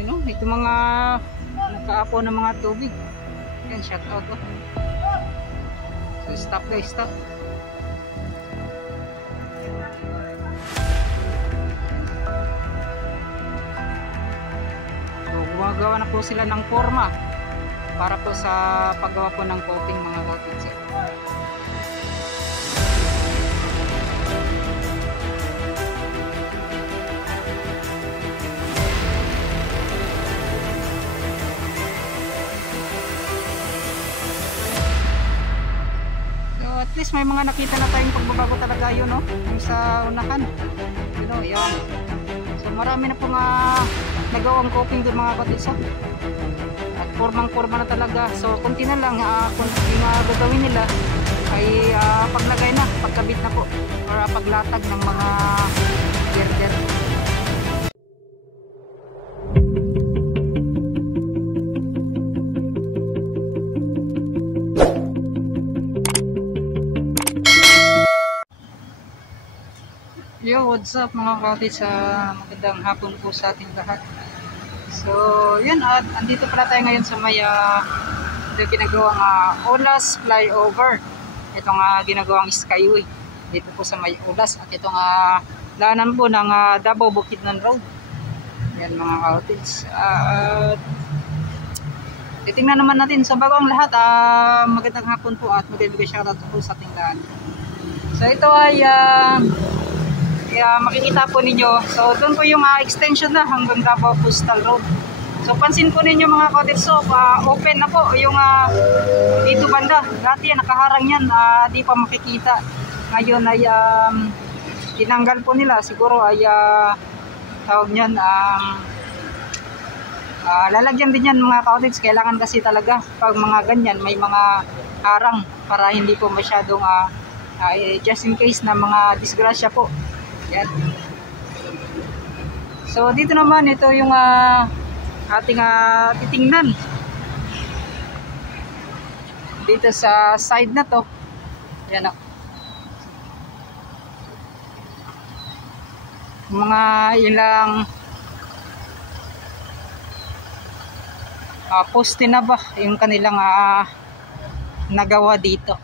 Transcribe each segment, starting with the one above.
Yun o, ito mga nakaapo ng mga tubig. Yan, shout out o. So stop guys, stop. So gumagawa na po sila ng forma para po sa paggawa po ng coating mga cottage. At least may mga nakita na tayong pagbabago talaga yun, no? Yung sa unahan. You know, yan. So marami na po nga nagawang coping doon mga cottage. At formang-forma na talaga. So kunti na lang, kung yung gagawin nila ay paglagay na, pagkabit na po. Or paglatag ng mga girder. Yo, what's up mga cottage? Magandang hapon po sa ating lahat. So, yun, at andito pala tayo ngayon sa may ginagawang Olas flyover. Itong ginagawang skyway dito po sa may Olas. At itong daanan po ng Davao Bukidnon Road. Yan mga cottage. Titingnan naman natin sa bago ang lahat. Magandang hapon po at magandang shoutout po sa ating lahat. So, ito ay makikita po ninyo. So doon po yung extension na hanggang Davao Coastal Road. So pansin po ninyo mga cottage, so open na po yung dito banda. Dati nakaharang yan, di pa makikita. Ngayon ay tinanggal po nila. Siguro ay tawag nyan, lalagyan din yan mga cottage. Kailangan kasi talaga pag mga ganyan may mga harang para hindi po masyadong just in case na mga disgrasya po. Yan. So dito naman ito yung ating titingnan dito sa side na to. Yan o. Mga ilang poste na ba yung kanilang nagawa dito.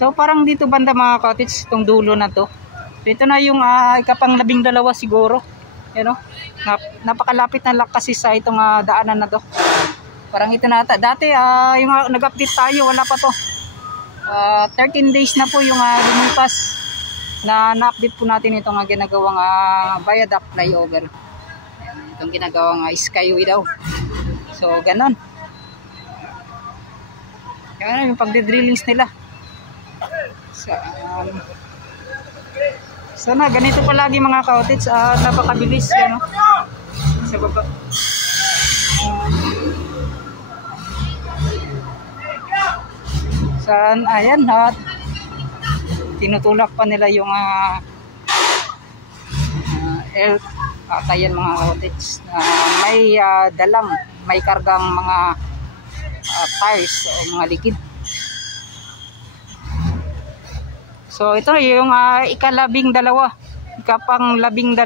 So parang dito banda mga cottage, itong dulo na to. So ito na yung ikapang 12 siguro. Yan o. Napakalapit na lang kasi sa itong daanan na to. Parang ito na ata. Dati yung nag-update tayo, wala pa to. 13 days na po yung lumipas na na-update po natin itong ginagawang viaduct flyover. Itong ginagawang skyway daw. So ganon. Yan yung pagdidrillings nila. Sana ganito palagi mga cottage, napakabilis yan, no? Sa baba. Saan, ayan, tinutulak pa nila yung kayan mga cottage na may may kargang mga tires o mga likid. So ito yung ikapang 12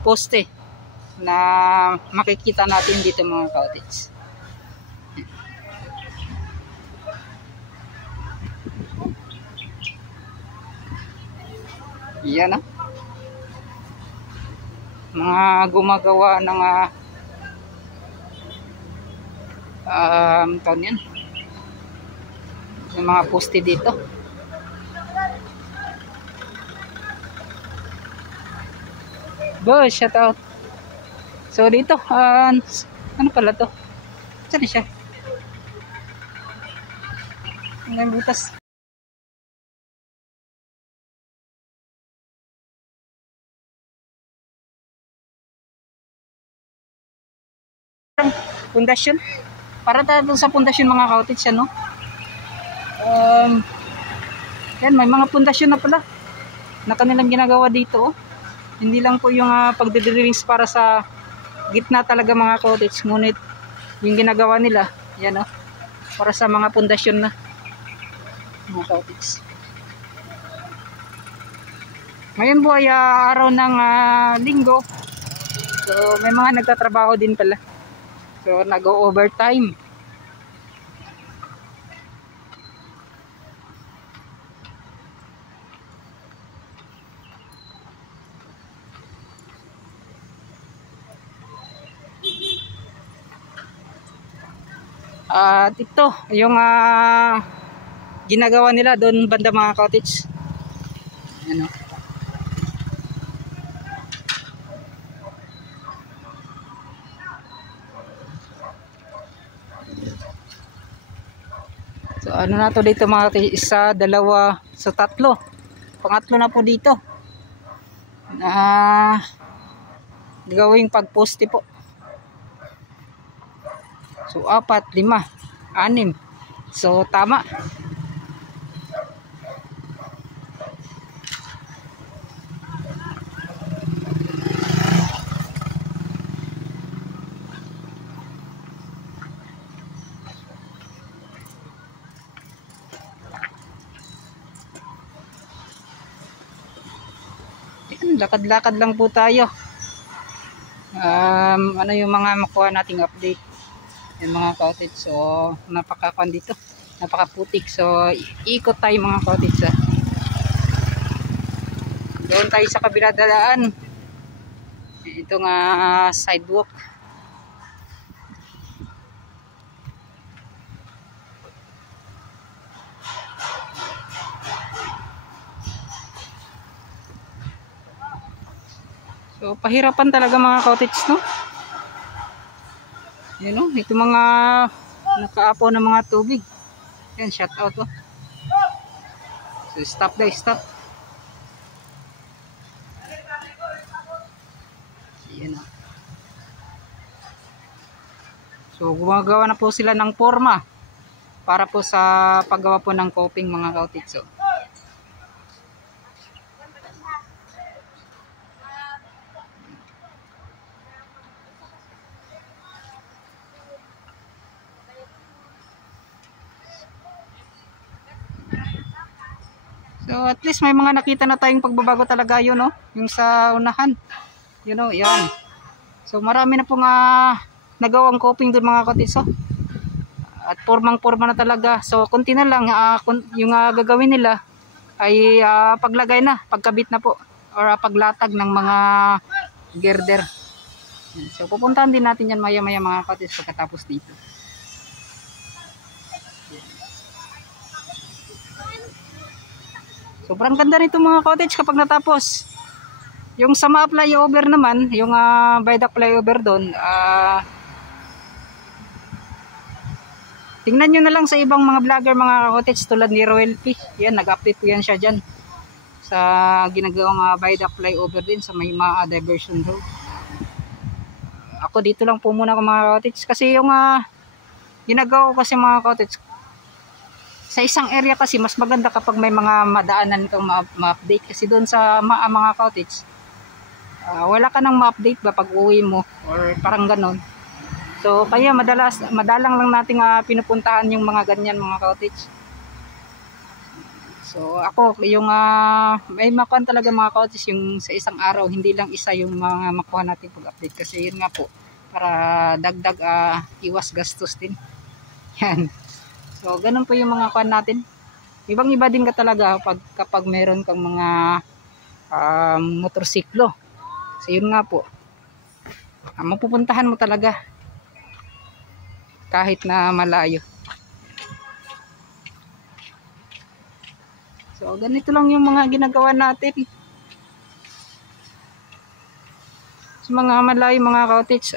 poste na makikita natin dito mga cottage. Yan mga gumagawa ng taon yan. Yung mga poste dito. Boss, shout out. So dito, ano pala to? Saan na siya? Ang butas. Pundasyon. Para tayo sa pundasyon mga cottage, ano? Yan, may mga pundasyon na pala na kanilang ginagawa dito. Hindi lang po yung pagdidrillings para sa gitna talaga mga cottage, ngunit yung ginagawa nila, yan para sa mga pundasyon na mga cottage. Ngayon po ay araw ng linggo. So may mga nagtatrabaho din pala. So nag-overtime. At ito yung ginagawa nila doon banda mga cottage. Ano? So ano na to dito mga cottage? Isa, dalawa, so tatlo. Pangatlo na po dito. Gawing pagposte po. So 4, 5, 6. So tama. Yan, lakad-lakad lang po tayo. Ano yung mga makuha nating update. Yung mga cottage. So napakakuan dito. Napakaputik. So ikot tayo mga cottage. Doon tayo sa kabila dalaan. Ito nga sidewalk. So pahirapan talaga mga cottage, no? Yan, no? Ito mga nakaapaw na mga tubig. Yan, shout out, oh. So stop guys, stop. Yan, oh. So gumagawa na po sila ng forma para po sa paggawa po ng coping mga cottage. So at least may mga nakita na tayong pagbabago talaga yun, no? Yung sa unahan. You know, yan. So marami na pong nagawang coping doon mga cottage. So, at formang-forma na talaga. So konti na lang yung gagawin nila ay paglagay na, pagkabit na po or paglatag ng mga girder. So pupuntahan din natin yan maya-maya mga cottage pagkatapos dito. Sobrang ganda nito mga cottage kapag natapos. Yung sa ma-flyover naman, yung viaduct flyover doon, tingnan nyo na lang sa ibang mga vlogger mga cottage tulad ni Roel P. Yan, nag-update po yan siya dyan sa ginagawang viaduct flyover din sa may diversion road. Ako dito lang po muna mga cottage kasi yung ginagawa ko kasi mga cottage sa isang area kasi mas maganda kapag may mga madaanan kang ma-update kasi doon sa mga cottage wala ka nang ma-update ba pag uwi mo or parang ganon. So kaya madalang lang nating pinupuntahan yung mga ganyan mga cottage. So ako yung may makuha talaga mga cottage yung sa isang araw, hindi lang isa yung mga makuha natin pag-update kasi yun nga po para dagdag iwas gastos din. Yan. So ganun po yung mga kuan natin. Ibang-iba din ka talaga kapag meron kang mga motorsiklo. So yun nga po. Mapupuntahan mo talaga kahit na malayo. So ganito lang yung mga ginagawa natin. Sa mga malayo mga cottage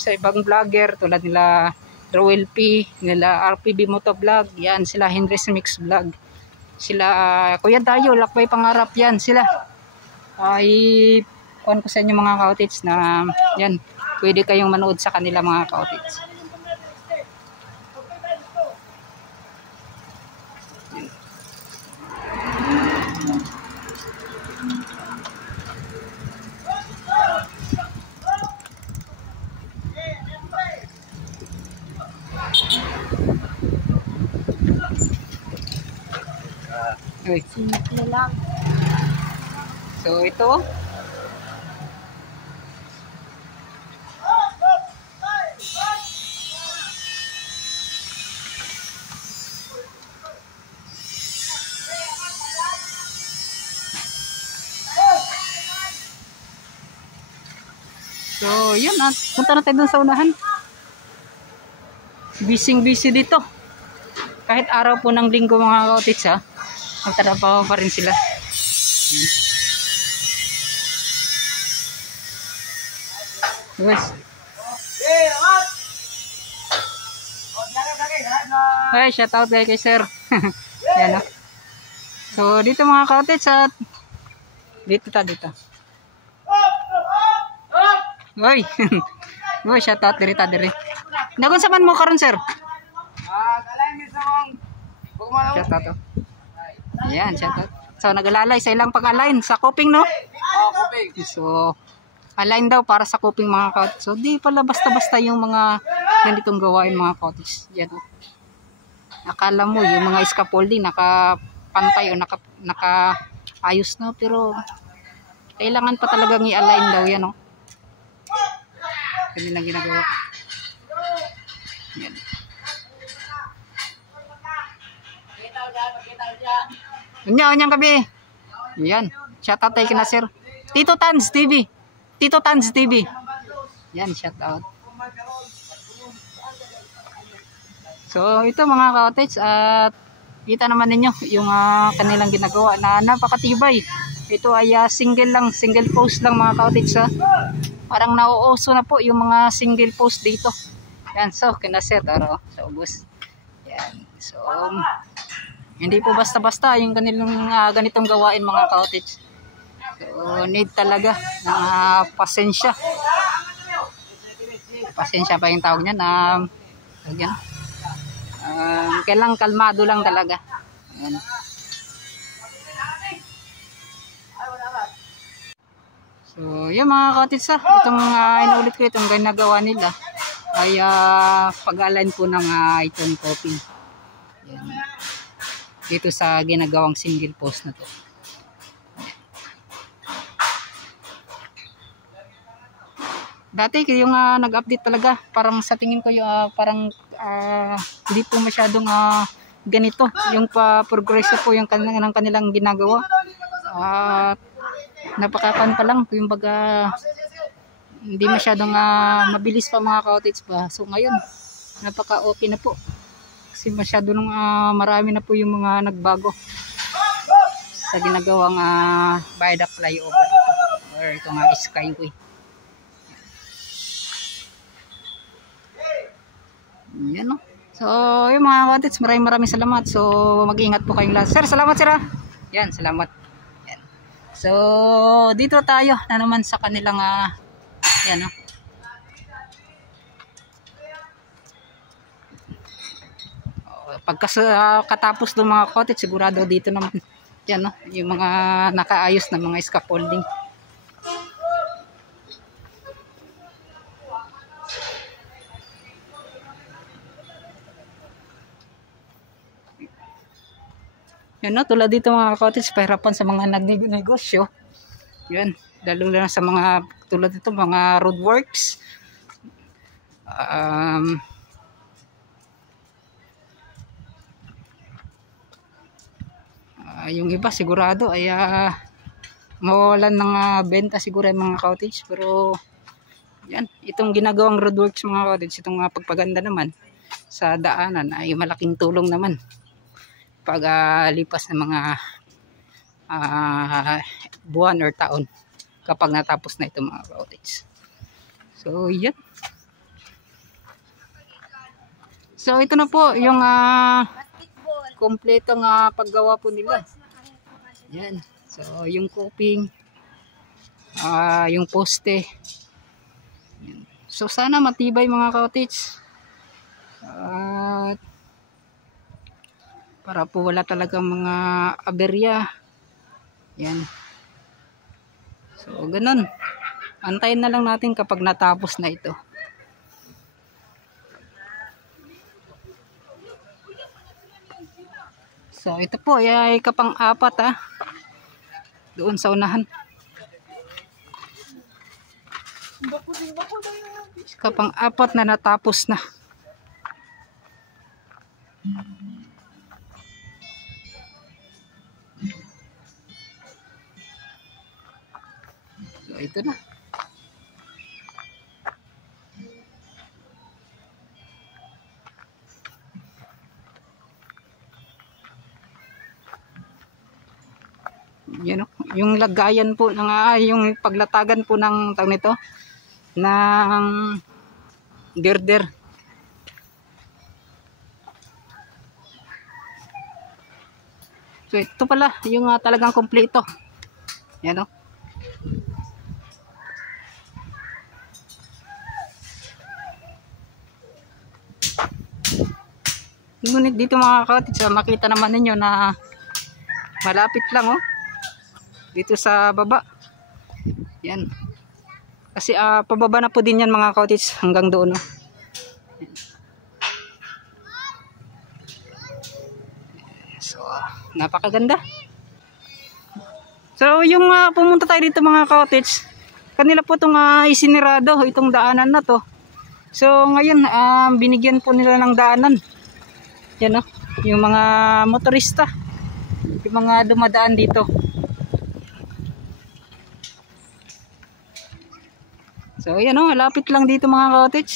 sa ibang vlogger tulad nila Roel P, nila RPB Motovlog, yan sila Henry's Mix Vlog. Sila Kuya Dayo, Lakbay Pangarap, yan sila. Ay kuhan ko sa inyo mga cottage na yan, pwede kayong manood sa kanila mga cottage. Simple lang. So ito. So yun, punta na tayo dun sa unahan. Busy dito. Kahit araw po ng linggo mga ka-otits ha, magtrabaho pa rin sila. Yes. Hey, shout out kay sir. Yan, so dito mga ka-otits at dito. Oy. Oy, shout out diri. Nagun sa man mo karon sir? Shout out. Ayan, shout out. So nagalalay sa ilang pag-align sa coping no? Coping. So align daw para sa coping mga ka-otits. So di pala basta-basta yung mga ganitong gawain mga ka-otits. Yan oh. Akala mo yung mga scaffolding nakapantay o naka-ayos na pero kailangan pa talagang i-align daw yan oh. Kanilang ginagawa. Yan. Unyang kabi. Yan. Shout out tayo kina sir. Tito Tans TV. Yan, shout out. So ito mga ka-otits at kita naman ninyo yung kanilang ginagawa na napakatibay. Ito ay single post lang mga ka-otits ha. Parang nauuso na po yung mga single post dito. Yan, so kinaset sa ubos. Yan. So hindi po basta-basta yung kanilang ganitong gawain mga ka-otits. So need talaga ng pasensya. Pasensya pa yung tawag niya na kailang kalmado lang talaga. Yan. So, yung mga ka-otits itong inulit ko itong ginagawa nila ay pag-align po ng itong coping. Yan. Dito sa ginagawang single post na to. Dati yung nag-update talaga, parang sa tingin ko yung parang hindi po masyadong ganito yung progreso po yung kanilang ginagawa. Napakakan pa lang yung baga hindi masyadong mabilis pa mga ka-otits pa. So ngayon napaka okay na po kasi masyado nung marami na po yung mga nagbago sa ginagawang viaduct flyover or itong skyway. Yan no. So yung mga ka-otits, maraming salamat. So mag-ingat po kayong lahat. Sir, salamat sir. Yan, salamat. So, dito tayo na naman sa kanilang yan oh. Pagkatapos ng mga ka-otits, sigurado dito naman yan oh, yung mga nakaayos na mga scaffolding. Yan no, tulad dito mga ka-otits, pahirapan sa mga nagnegosyo. Yan, lalo na sa mga tulad dito, mga roadworks. Yung iba sigurado ay mawalan ng benta siguro yung mga ka-otits. Pero yan, itong ginagawang roadworks mga ka-otits, itong pagpaganda naman sa daanan ay malaking tulong naman pag lipas ng mga buwan or taon kapag natapos na ito mga ka-otits. So yan. So ito na po yung kompletong paggawa po nila. Yan. So yung coping, yung poste. Yan. So sana matibay mga ka-otits. Para po wala talagang mga aberya. Yan. So ganun. Antayin na lang natin kapag natapos na ito. So ito po ay kapang-apat doon sa unahan. Kapang-apat na natapos na. So ito na. Yan, yung lagayan po ng yung paglatagan po ng tawag nito ng girder. So ito pala yung talagang kompleto. Yan o. Ngunit dito mga ka-cottage, makita naman ninyo na malapit lang dito sa baba. Yan. Kasi pababa na po din yan mga ka-cottage hanggang doon. So napakaganda. So yung pumunta tayo dito mga ka-cottage, kanila po itong isinirado itong daanan na to. So ngayon binigyan po nila ng daanan. Yan yung mga motorista, yung mga dumadaan dito. So yan lapit lang dito mga ka-cottage.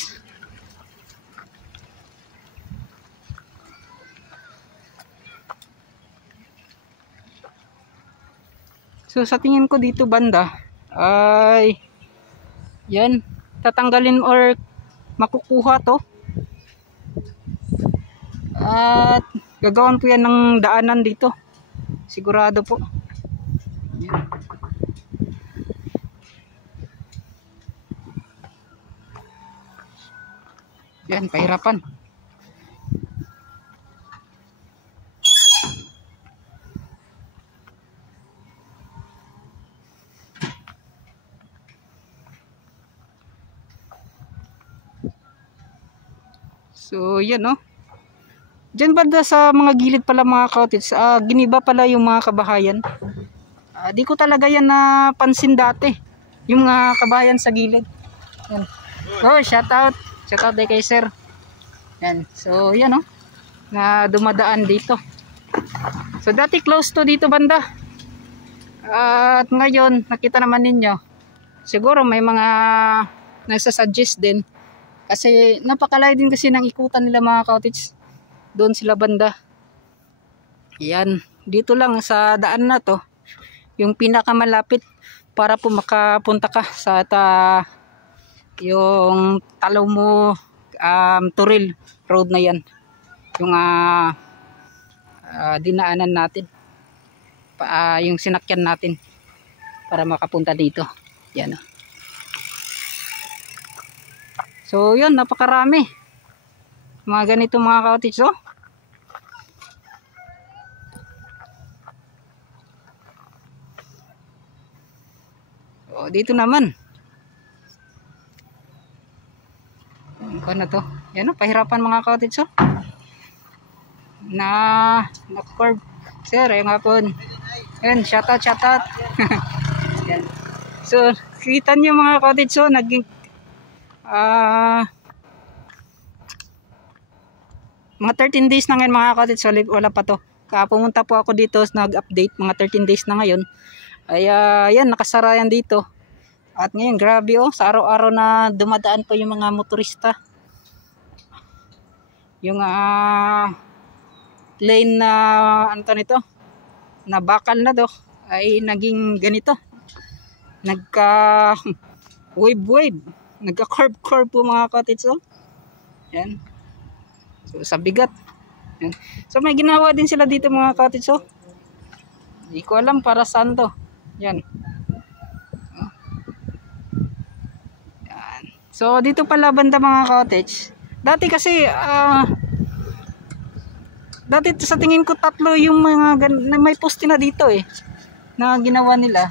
So sa tingin ko dito banda ay yan, tatanggalin or makukuha to. At gagawin po yan ng daanan dito. Sigurado po. Yan. Yan, pahirapan. So yan diyan banda sa mga gilid pala mga ka-cottage, giniba pala yung mga kabahayan. Di ko talaga yan napansin dati, yung mga kabahayan sa gilid. Yan. Oh, shout out day kay sir. Yan. So yan na dumadaan dito. So dati close to dito banda. At ngayon nakita naman ninyo, siguro may mga nagsasuggest din. Kasi napakalayo din kasi ng ikutan nila mga ka-cottage. Doon sila banda. Yan. Dito lang sa daan na to, yung pinakamalapit para po makapunta ka sa yung Talomo Turil Road na yan. Yung dinaanan natin. Yung sinakyan natin para makapunta dito. Yan. So yun, napakarami. Mga ganito mga ka-cottage dito naman. Ano to? Yan pahirapan mga ka-cottage na curve. Sir, yung hapon. Yan, shout out. Yan. So, kita nyo mga ka-cottage naging mga 13 days na ngayon mga ka-cottage, wala pa to. Pumunta po ako dito, nag-update, mga 13 days na ngayon. Ay yan, nakasara yan dito. At ngayon, grabe sa araw-araw na dumadaan po yung mga motorista. Yung lane na nito, na bakal na ay naging ganito. Nagka wave, nagka-curve po mga ka-cottage Yan. So sa bigat. Yan. So may ginawa din sila dito mga ka-cottage Hindi ko alam para saan to. Yan. Yan. So dito pala banda mga ka-cottage. Dati kasi dati sa tingin ko tatlo yung mga may poste na dito na ginawa nila.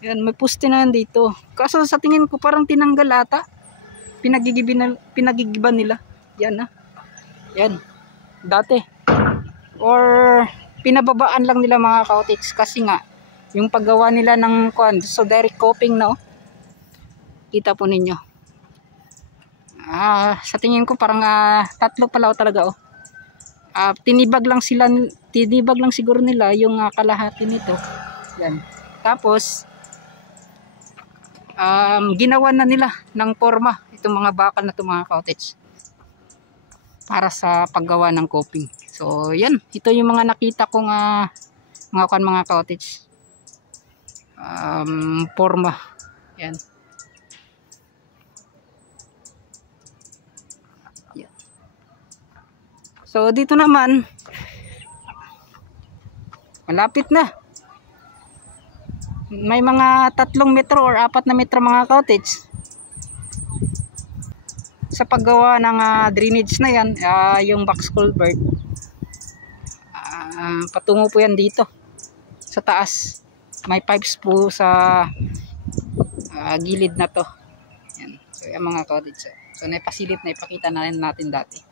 Yan, may poste na dito. Kaso sa tingin ko parang tinanggal ata. Pinagigiban nila. Yan Yan. Dati. Or pinababaan lang nila mga ka-cottage kasi nga yung paggawa nila ng so direct coping Kita po ninyo. Sa tingin ko parang tatlo pala talaga. Tinibag lang siguro nila yung kalahati nito. Yan. Tapos ginawa na nila ng forma itong mga bakal na ito mga cottage para sa paggawa ng coping. So yan, ito yung mga nakita kong mga cottage forma. Yan. Yan. So dito naman malapit na. May mga 3 metro or 4 na metro mga cottage sa paggawa ng drainage na yan. Yung box culvert patungo po yan dito sa taas. May pipes po sa gilid na to. Yan. So yung mga cottage. So naipasilip na ipakita na rin natin dati.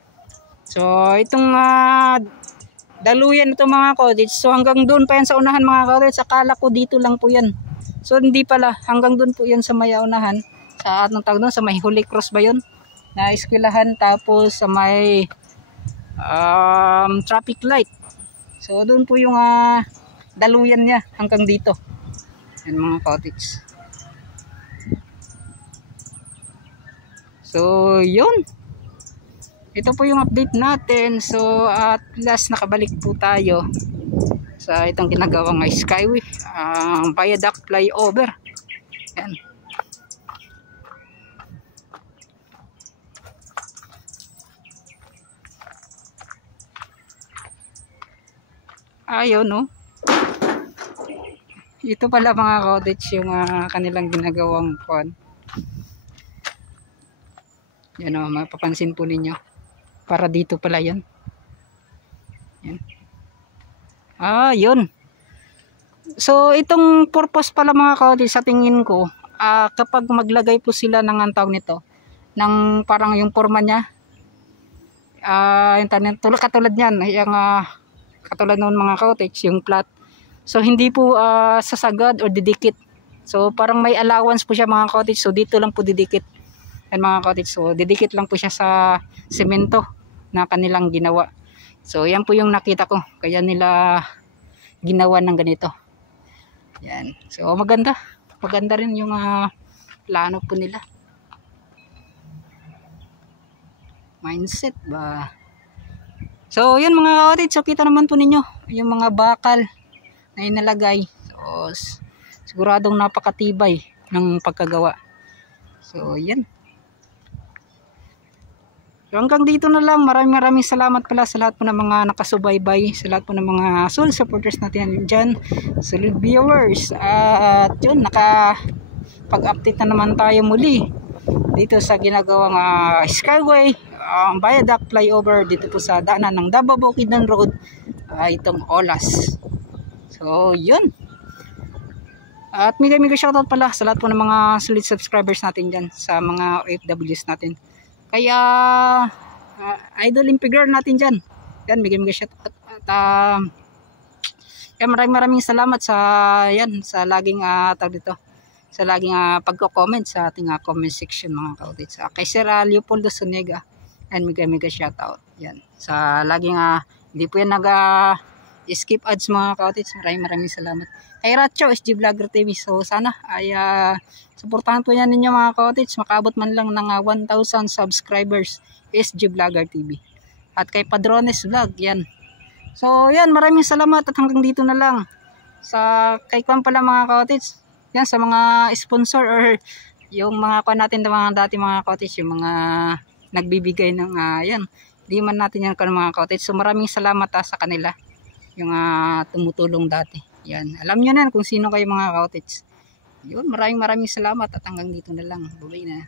So itong daluyan ito mga cottage. So hanggang doon pa yan sa unahan mga cottage. Akala ko dito lang po yan. So hindi pala. Hanggang doon po yan sa may unahan. Sa anong tawag doon? Sa may Holy Cross ba yun? Na eskwelahan. Tapos sa may traffic light. So doon po yung daluyan niya hanggang dito. Yan mga cottage. So yun. Ito po yung update natin. So at last nakabalik po tayo sa itong ginagawang skyway, viaduct flyover. Yan. Ayun no. Ito pala mga cottage yung kanilang ginagawang kuan. Yan o, mapapansin po ninyo. Para dito pala yan. Yan. Yun. So itong purpose pala mga cottage sa tingin ko, kapag maglagay po sila ng antawag nito, ng parang yung forma niya, katulad niyan, yung katulad noon mga cottage, yung flat. So hindi po sasagad o didikit. So parang may allowance po siya mga cottage. So dito lang po didikit. Yan mga cottage. So didikit lang po siya sa semento na kanilang ginawa. So yan po yung nakita ko. Kaya nila ginawa ng ganito. Yan. So maganda. Maganda rin yung plano po nila. Mindset ba? So yan mga cottage. So kita naman po ninyo yung mga bakal na inalagay. So siguradong napakatibay ng pagkagawa. So yan. So hanggang dito na lang. Maraming salamat pala sa lahat po ng mga nakasubaybay, sa lahat po ng mga solid supporters natin dyan, solid viewers. At yun, nakapag-update na naman tayo muli dito sa ginagawang skyway, viaduct flyover dito po sa daanan ng Davao Bukidnon Road, itong Olas. So yun. At mega shoutout pala sa lahat po ng mga solid subscribers natin dyan, sa mga OFWs natin. Kaya idol impigure natin dyan. Yan, mega shoutout. At kaya maraming salamat sa yan, sa laging sa laging pagko-comment sa ating comment section mga cottage. Kay Sir Leopoldo Sonega, yan, mega shoutout. Yan, sa laging hindi po yan skip ads mga cottage. Maraming salamat. Kay Racho, SG Vlogger TV. So sana ay suportahan po yan ninyo mga cottage. Makaabot man lang ng 1,000 subscribers, SG Vlogger TV. At kay Padrones Vlog, yan. So yan, maraming salamat at hanggang dito na lang. Kay Kwan pala mga cottage. Yan, sa mga sponsor or yung mga kwan natin ng mga dati mga cottage, yung mga nagbibigay ng yan. Di man natin yan kan mga cottage. So maraming salamat sa kanila. Yung tumutulong dati. Yan. Alam nyo na kung sino kayo mga cottage. Yun, maraming salamat at hanggang dito na lang. Bye na.